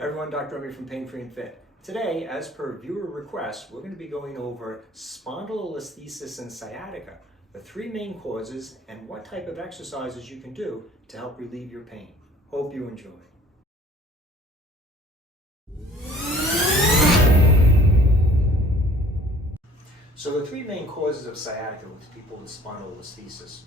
Hi everyone, Dr. Remy from Pain Free and Fit. Today, as per viewer request, we're going to be going over spondylolisthesis and sciatica, the three main causes and what type of exercises you can do to help relieve your pain. Hope you enjoy. So the three main causes of sciatica with people with spondylolisthesis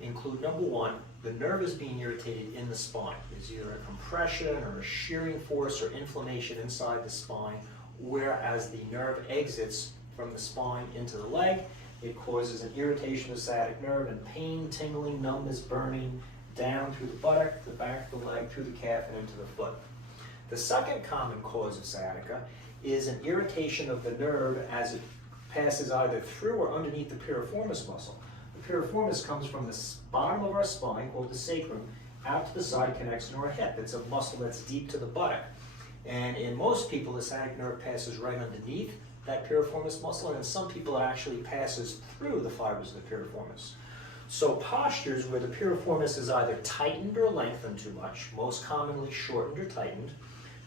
include, number one, the nerve is being irritated in the spine. There's either a compression or a shearing force or inflammation inside the spine, whereas the nerve exits from the spine into the leg. It causes an irritation of the sciatic nerve and pain, tingling, numbness, burning down through the buttock, the back of the leg, through the calf, and into the foot. The second common cause of sciatica is an irritation of the nerve as it passes either through or underneath the piriformis muscle. The piriformis comes from the bottom of our spine, called the sacrum, out to the side, connects to our hip. It's a muscle that's deep to the buttock. And in most people, the sciatic nerve passes right underneath that piriformis muscle, and in some people, it actually passes through the fibers of the piriformis. So postures where the piriformis is either tightened or lengthened too much, most commonly shortened or tightened,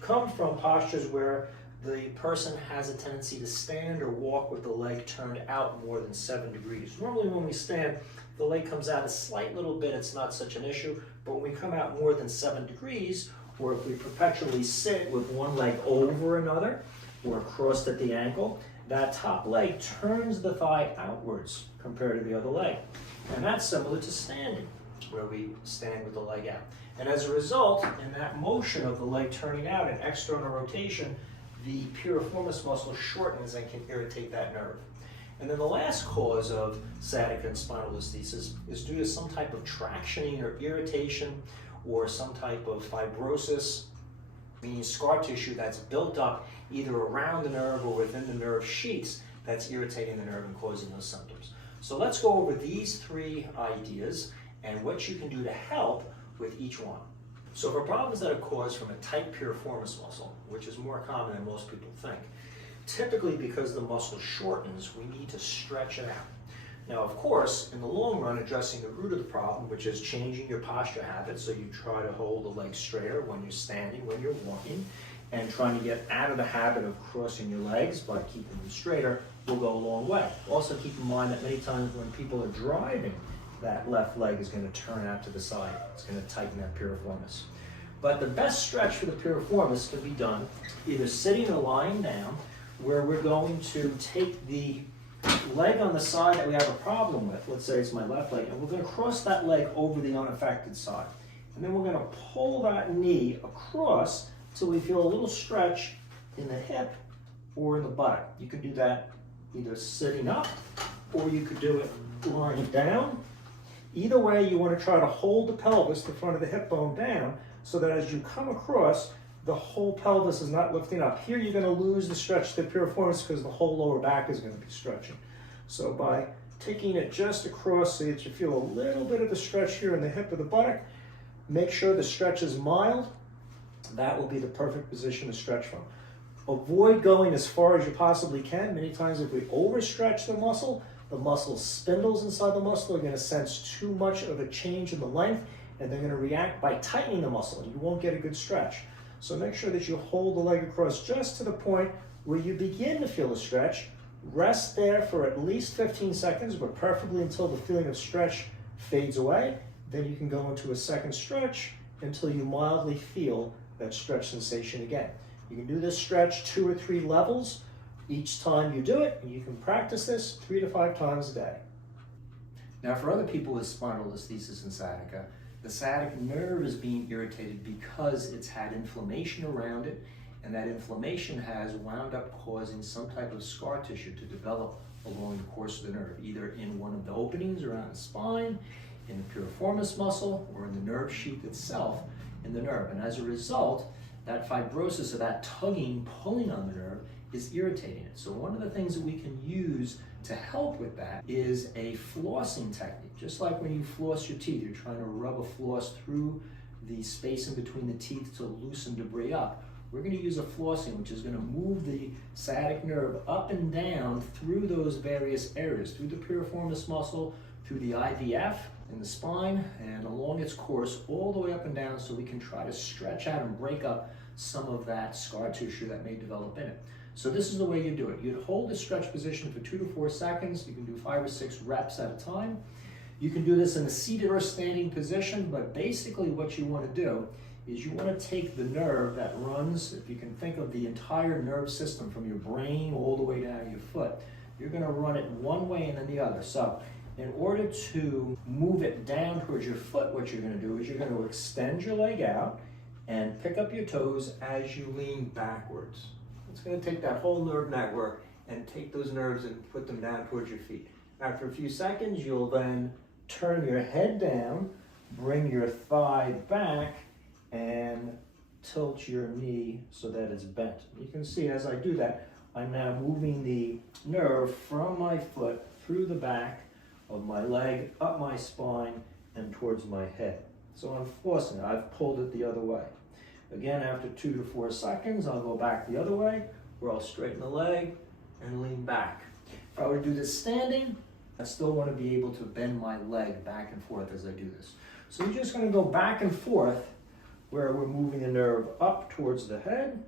come from postures where the person has a tendency to stand or walk with the leg turned out more than 7 degrees. Normally when we stand, the leg comes out a slight little bit, it's not such an issue, but when we come out more than 7 degrees, or if we perpetually sit with one leg over another, or crossed at the ankle, that top leg turns the thigh outwards compared to the other leg. And that's similar to standing, where we stand with the leg out. And as a result, in that motion of the leg turning out and external rotation, the piriformis muscle shortens and can irritate that nerve. And then the last cause of sciatica and spondylolisthesis is due to some type of tractioning or irritation or some type of fibrosis, meaning scar tissue that's built up either around the nerve or within the nerve sheets that's irritating the nerve and causing those symptoms. So let's go over these three ideas and what you can do to help with each one. So for problems that are caused from a tight piriformis muscle, which is more common than most people think, typically because the muscle shortens, we need to stretch it out. Now, of course, in the long run, addressing the root of the problem, which is changing your posture habits, so you try to hold the legs straighter when you're standing, when you're walking, and trying to get out of the habit of crossing your legs by keeping them straighter will go a long way. Also keep in mind that many times when people are driving, that left leg is going to turn out to the side. It's going to tighten that piriformis. But the best stretch for the piriformis can be done either sitting or lying down, where we're going to take the leg on the side that we have a problem with, let's say it's my left leg, and we're going to cross that leg over the unaffected side. And then we're going to pull that knee across till we feel a little stretch in the hip or in the buttock. You can do that either sitting up or you could do it lying down. Either way, you want to try to hold the pelvis, the front of the hip bone, down so that as you come across, the whole pelvis is not lifting up. Here you're going to lose the stretch to the piriformis because the whole lower back is going to be stretching. So by taking it just across so that you feel a little bit of the stretch here in the hip of the buttock, make sure the stretch is mild. That will be the perfect position to stretch from. Avoid going as far as you possibly can. Many times if we overstretch the muscle spindles inside the muscle are going to sense too much of a change in the length, and they're going to react by tightening the muscle, and you won't get a good stretch. So make sure that you hold the leg across just to the point where you begin to feel a stretch. Rest there for at least 15 seconds, but preferably until the feeling of stretch fades away. Then you can go into a second stretch until you mildly feel that stretch sensation again. You can do this stretch 2 or 3 levels each time you do it, and you can practice this 3 to 5 times a day. Now, for other people with spondylolisthesis and sciatica, the sciatic nerve is being irritated because it's had inflammation around it, and that inflammation has wound up causing some type of scar tissue to develop along the course of the nerve, either in one of the openings around the spine, in the piriformis muscle, or in the nerve sheath itself in the nerve. And as a result, that fibrosis or that tugging, pulling on the nerve is irritating it. So one of the things that we can use to help with that is a flossing technique. Just like when you floss your teeth, you're trying to rub a floss through the space in between the teeth to loosen debris up. We're going to use a flossing, which is going to move the sciatic nerve up and down through those various areas, through the piriformis muscle, through the IVF in the spine, and along its course all the way up and down, so we can try to stretch out and break up some of that scar tissue that may develop in it. So this is the way you do it. You'd hold the stretch position for 2 to 4 seconds. You can do 5 or 6 reps at a time. You can do this in a seated or standing position, but basically what you want to do is you want to take the nerve that runs, if you can think of the entire nerve system from your brain all the way down to your foot, you're going to run it one way and then the other. So in order to move it down towards your foot, what you're going to do is you're going to extend your leg out and pick up your toes as you lean backwards. It's going to take that whole nerve network and take those nerves and put them down towards your feet. After a few seconds, you'll then turn your head down, bring your thigh back, and tilt your knee so that it's bent. You can see as I do that, I'm now moving the nerve from my foot through the back of my leg, up my spine, and towards my head. So I'm forcing it. I've pulled it the other way. Again, after 2 to 4 seconds, I'll go back the other way, where I'll straighten the leg and lean back. If I were to do this standing, I still want to be able to bend my leg back and forth as I do this. So you're just going to go back and forth where we're moving the nerve up towards the head,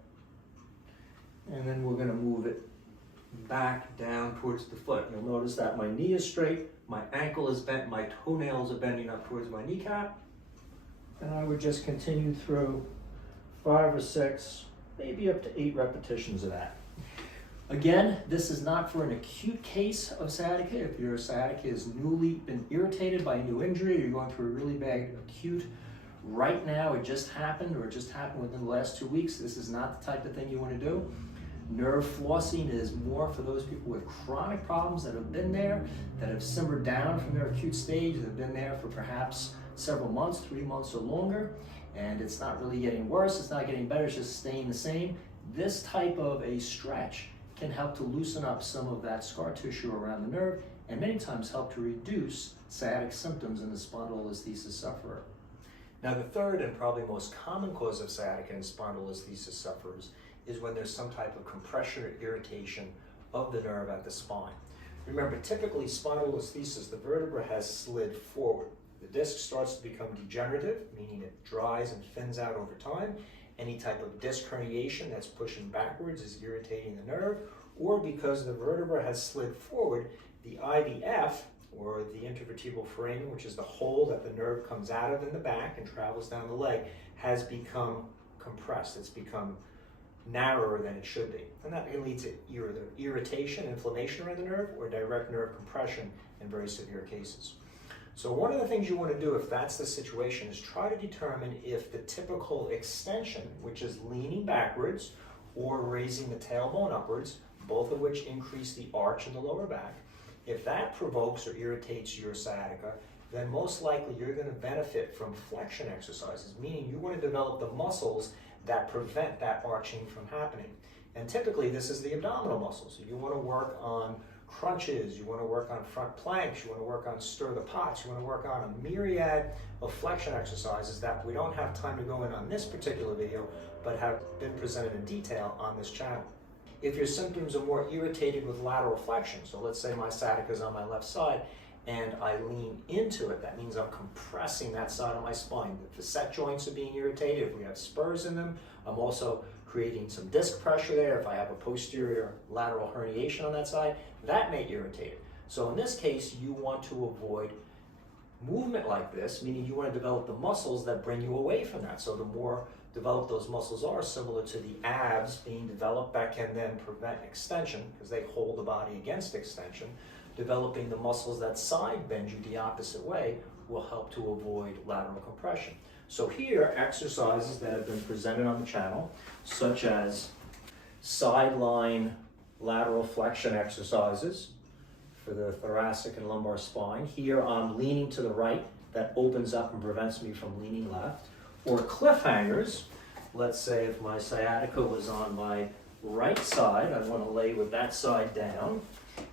and then we're going to move it back down towards the foot. You'll notice that my knee is straight, my ankle is bent, my toenails are bending up towards my kneecap, and I would just continue through 5 or 6, maybe up to 8 repetitions of that. Again, this is not for an acute case of sciatica. If your sciatica has newly been irritated by a new injury, or you're going through a really bad acute, right now it just happened, or it just happened within the last 2 weeks, this is not the type of thing you want to do. Nerve flossing is more for those people with chronic problems that have been there, that have simmered down from their acute stage, that have been there for perhaps several months, 3 months or longer, and it's not really getting worse, it's not getting better, it's just staying the same. This type of a stretch can help to loosen up some of that scar tissue around the nerve, and many times help to reduce sciatic symptoms in the spondylolisthesis sufferer. Now, the third and probably most common cause of sciatica in spondylolisthesis sufferers is when there's some type of compression or irritation of the nerve at the spine. Remember, typically spondylolisthesis, the vertebra has slid forward. The disc starts to become degenerative, meaning it dries and thins out over time. Any type of disc herniation that's pushing backwards is irritating the nerve, or because the vertebra has slid forward, the IVF, or the intervertebral foramen, which is the hole that the nerve comes out of in the back and travels down the leg, has become compressed. It's become narrower than it should be. And that can lead to either irritation, inflammation around the nerve, or direct nerve compression in very severe cases. So one of the things you want to do if that's the situation is try to determine if the typical extension, which is leaning backwards or raising the tailbone upwards, both of which increase the arch in the lower back, if that provokes or irritates your sciatica, then most likely you're going to benefit from flexion exercises, meaning you want to develop the muscles that prevent that arching from happening. And typically this is the abdominal muscles. So you want to work on crunches, you want to work on front planks, you want to work on stir the pots, you want to work on a myriad of flexion exercises that we don't have time to go in on this particular video, but have been presented in detail on this channel. If your symptoms are more irritated with lateral flexion, so let's say my sciatica is on my left side and I lean into it, that means I'm compressing that side of my spine. The facet joints are being irritated. If we have spurs in them, I'm also creating some disc pressure there. If I have a posterior lateral herniation on that side, that may irritate it. So in this case, you want to avoid movement like this, meaning you want to develop the muscles that bring you away from that. So the more developed those muscles are, similar to the abs being developed, that can then prevent extension because they hold the body against extension. Developing the muscles that side bend you the opposite way will help to avoid lateral compression. So here, exercises that have been presented on the channel, such as sideline lateral flexion exercises for the thoracic and lumbar spine. Here I'm leaning to the right, that opens up and prevents me from leaning left. Or cliffhangers, let's say if my sciatica was on my right side, I want to lay with that side down,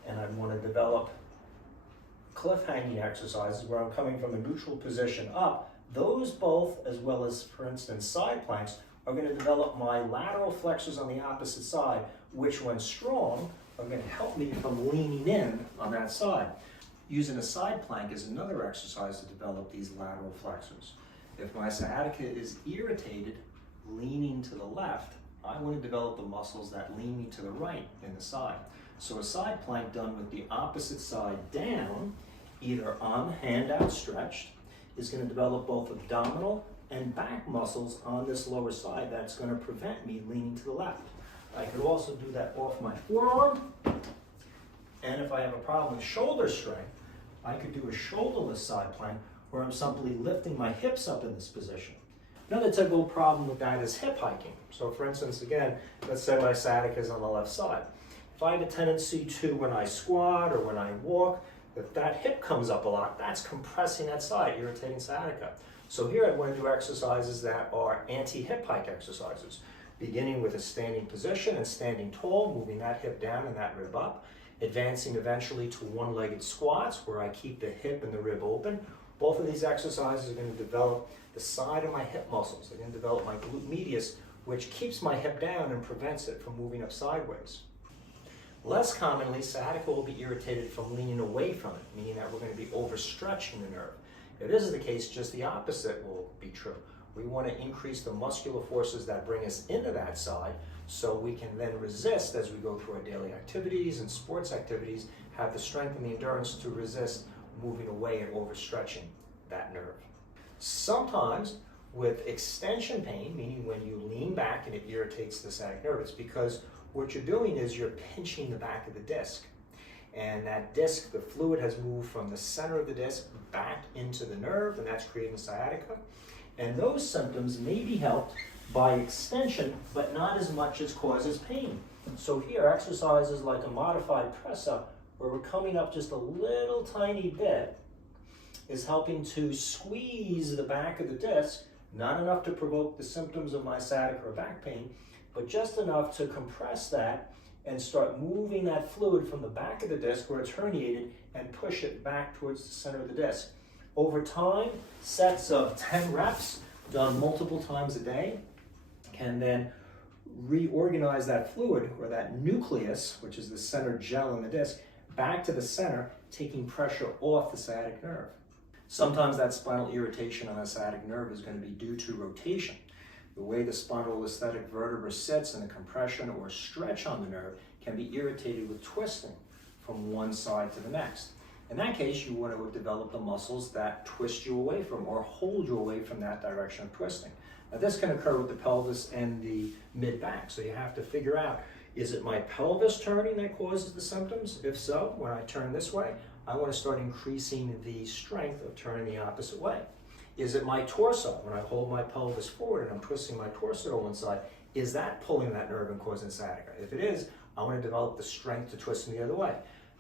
and I want to develop cliffhanging exercises where I'm coming from a neutral position up. Those both, as well as, for instance, side planks, are going to develop my lateral flexors on the opposite side, which when strong are going to help me from leaning in on that side. Using a side plank is another exercise to develop these lateral flexors. If my sciatica is irritated leaning to the left, I want to develop the muscles that lean me to the right in the side. So a side plank done with the opposite side down, either on hand outstretched, is going to develop both abdominal and back muscles on this lower side that's going to prevent me leaning to the left. I could also do that off my forearm, and if I have a problem with shoulder strength, I could do a shoulderless side plank where I'm simply lifting my hips up in this position. Another typical problem with that is hip hiking. So for instance, again, let's say my sciatica is on the left side. If I have a tendency to, when I squat or when I walk, if that hip comes up a lot, that's compressing that side, irritating sciatica. So here I want to do exercises that are anti-hip hike exercises, beginning with a standing position and standing tall, moving that hip down and that rib up, advancing eventually to one-legged squats where I keep the hip and the rib open. Both of these exercises are going to develop the side of my hip muscles. They're going to develop my glute medius, which keeps my hip down and prevents it from moving up sideways. Less commonly, sciatica will be irritated from leaning away from it, meaning that we're going to be overstretching the nerve. If this is the case, just the opposite will be true. We want to increase the muscular forces that bring us into that side so we can then resist as we go through our daily activities and sports activities, have the strength and the endurance to resist moving away and overstretching that nerve. Sometimes with extension pain, meaning when you lean back and it irritates the sciatic nerve, it's because what you're doing is you're pinching the back of the disc. And that disc, the fluid has moved from the center of the disc back into the nerve, and that's creating sciatica. And those symptoms may be helped by extension, but not as much as causes pain. So here, exercises like a modified press-up, where we're coming up just a little tiny bit, is helping to squeeze the back of the disc, not enough to provoke the symptoms of my sciatica or back pain, but just enough to compress that and start moving that fluid from the back of the disc where it's herniated and push it back towards the center of the disc. Over time, sets of 10 reps done multiple times a day can then reorganize that fluid or that nucleus, which is the center gel in the disc, back to the center, taking pressure off the sciatic nerve. Sometimes that spinal irritation on the sciatic nerve is going to be due to rotation. The way the spondylolisthetic vertebra sits and the compression or stretch on the nerve can be irritated with twisting from one side to the next. In that case, you want to develop the muscles that twist you away from or hold you away from that direction of twisting. Now this can occur with the pelvis and the mid-back, so you have to figure out, is it my pelvis turning that causes the symptoms? If so, when I turn this way, I want to start increasing the strength of turning the opposite way. Is it my torso? When I hold my pelvis forward and I'm twisting my torso to one side, is that pulling that nerve and causing sciatica? If it is, I want to develop the strength to twist them the other way.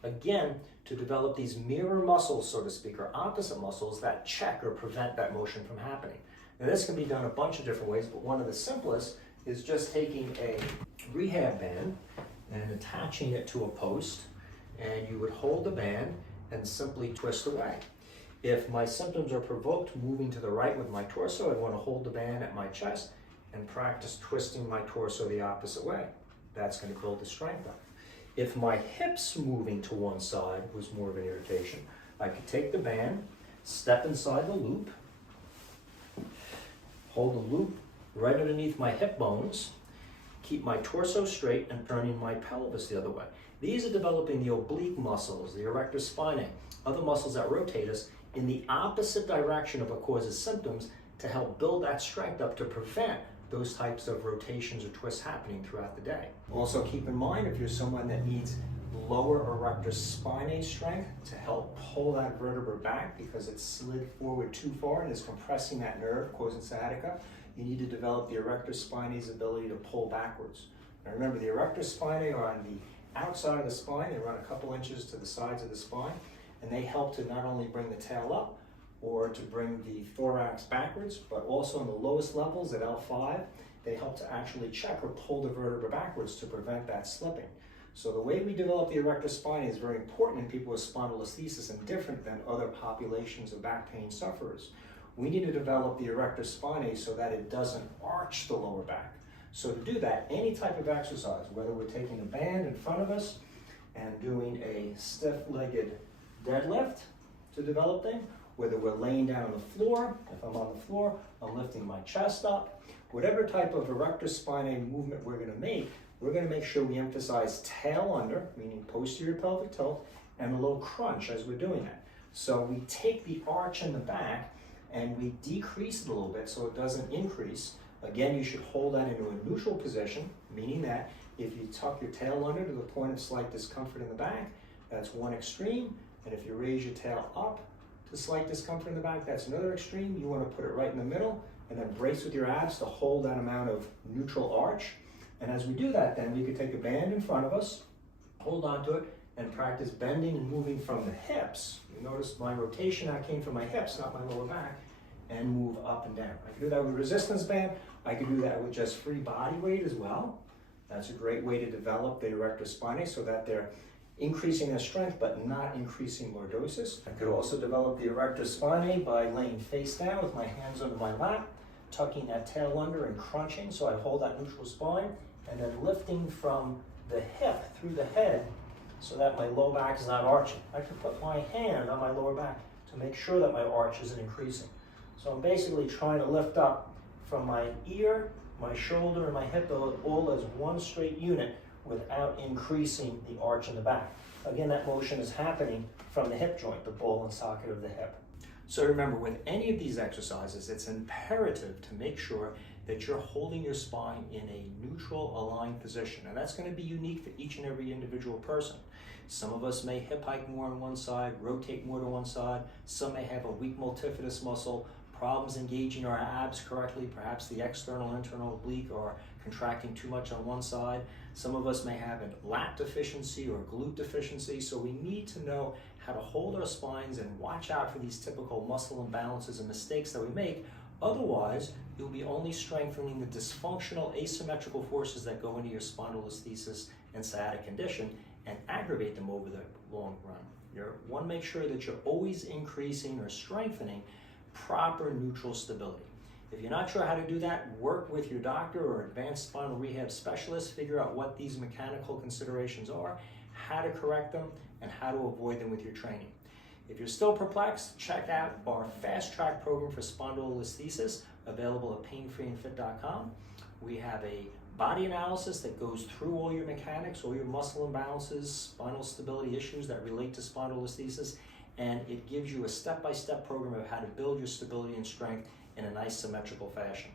Again, to develop these mirror muscles, so to speak, or opposite muscles that check or prevent that motion from happening. Now this can be done a bunch of different ways, but one of the simplest is just taking a rehab band and attaching it to a post, and you would hold the band and simply twist away. If my symptoms are provoked moving to the right with my torso, I want to hold the band at my chest and practice twisting my torso the opposite way. That's going to build the strength up. If my hips moving to one side was more of an irritation, I could take the band, step inside the loop, hold the loop right underneath my hip bones, keep my torso straight and turning my pelvis the other way. These are developing the oblique muscles, the erector spinae, other muscles that rotate us in the opposite direction of what causes symptoms to help build that strength up to prevent those types of rotations or twists happening throughout the day. Also keep in mind, if you're someone that needs lower erector spinae strength to help pull that vertebra back because it's slid forward too far and is compressing that nerve, causing sciatica, you need to develop the erector spinae's ability to pull backwards. Now remember, the erector spinae are on the outside of the spine. They run a couple inches to the sides of the spine, and they help to not only bring the tail up or to bring the thorax backwards, but also in the lowest levels at L5, they help to actually check or pull the vertebra backwards to prevent that slipping. So the way we develop the erector spinae is very important in people with spondylolisthesis and different than other populations of back pain sufferers. We need to develop the erector spinae so that it doesn't arch the lower back. So to do that, any type of exercise, whether we're taking a band in front of us and doing a stiff-legged deadlift to develop them, whether we're laying down on the floor, if I'm on the floor, I'm lifting my chest up, whatever type of erector spinae movement we're going to make sure we emphasize tail under, meaning posterior pelvic tilt, and a little crunch as we're doing that. So we take the arch in the back and we decrease it a little bit so it doesn't increase. Again, you should hold that into a neutral position, meaning that if you tuck your tail under to the point of slight discomfort in the back, that's one extreme. And if you raise your tail up to slight discomfort in the back, that's another extreme. You want to put it right in the middle and then brace with your abs to hold that amount of neutral arch. And as we do that, then we could take a band in front of us, hold onto it, and practice bending and moving from the hips. You notice my rotation now came from my hips, not my lower back, and move up and down. I can do that with a resistance band. I can do that with just free body weight as well. That's a great way to develop the erector spinae so that they're increasing their strength but not increasing lordosis. I could also develop the erector spinae by laying face down with my hands under my lap, tucking that tail under and crunching so I hold that neutral spine, and then lifting from the hip through the head so that my low back is not arching. I can put my hand on my lower back to make sure that my arch isn't increasing. So I'm basically trying to lift up from my ear, my shoulder, and my hip all as one straight unit without increasing the arch in the back. Again, that motion is happening from the hip joint, the ball and socket of the hip. So remember, with any of these exercises, it's imperative to make sure that you're holding your spine in a neutral aligned position. And that's going to be unique for each and every individual person. Some of us may hip hike more on one side, rotate more to one side. Some may have a weak multifidus muscle, problems engaging our abs correctly, perhaps the external, internal oblique are contracting too much on one side. Some of us may have a lat deficiency or glute deficiency, so we need to know how to hold our spines and watch out for these typical muscle imbalances and mistakes that we make. Otherwise, you'll be only strengthening the dysfunctional asymmetrical forces that go into your spondylolisthesis and sciatic condition and aggravate them over the long run. You want to make sure that you're always increasing or strengthening proper neutral stability. If you're not sure how to do that, work with your doctor or advanced spinal rehab specialist, figure out what these mechanical considerations are, how to correct them, and how to avoid them with your training. If you're still perplexed, check out our fast track program for spondylolisthesis, available at painfreeandfit.com. We have a body analysis that goes through all your mechanics, all your muscle imbalances, spinal stability issues that relate to spondylolisthesis, and it gives you a step-by-step program of how to build your stability and strength in a nice symmetrical fashion.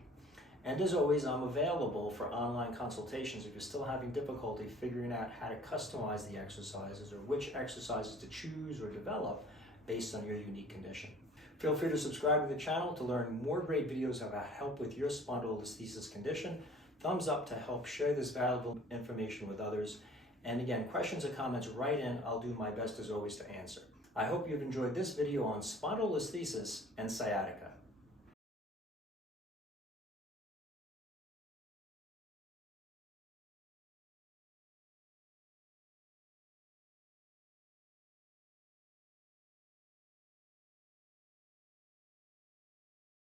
And as always, I'm available for online consultations if you're still having difficulty figuring out how to customize the exercises or which exercises to choose or develop based on your unique condition. Feel free to subscribe to the channel to learn more great videos about help with your spondylolisthesis condition. Thumbs up to help share this valuable information with others. And again, questions or comments, write in. I'll do my best as always to answer. I hope you've enjoyed this video on spondylolisthesis and sciatica.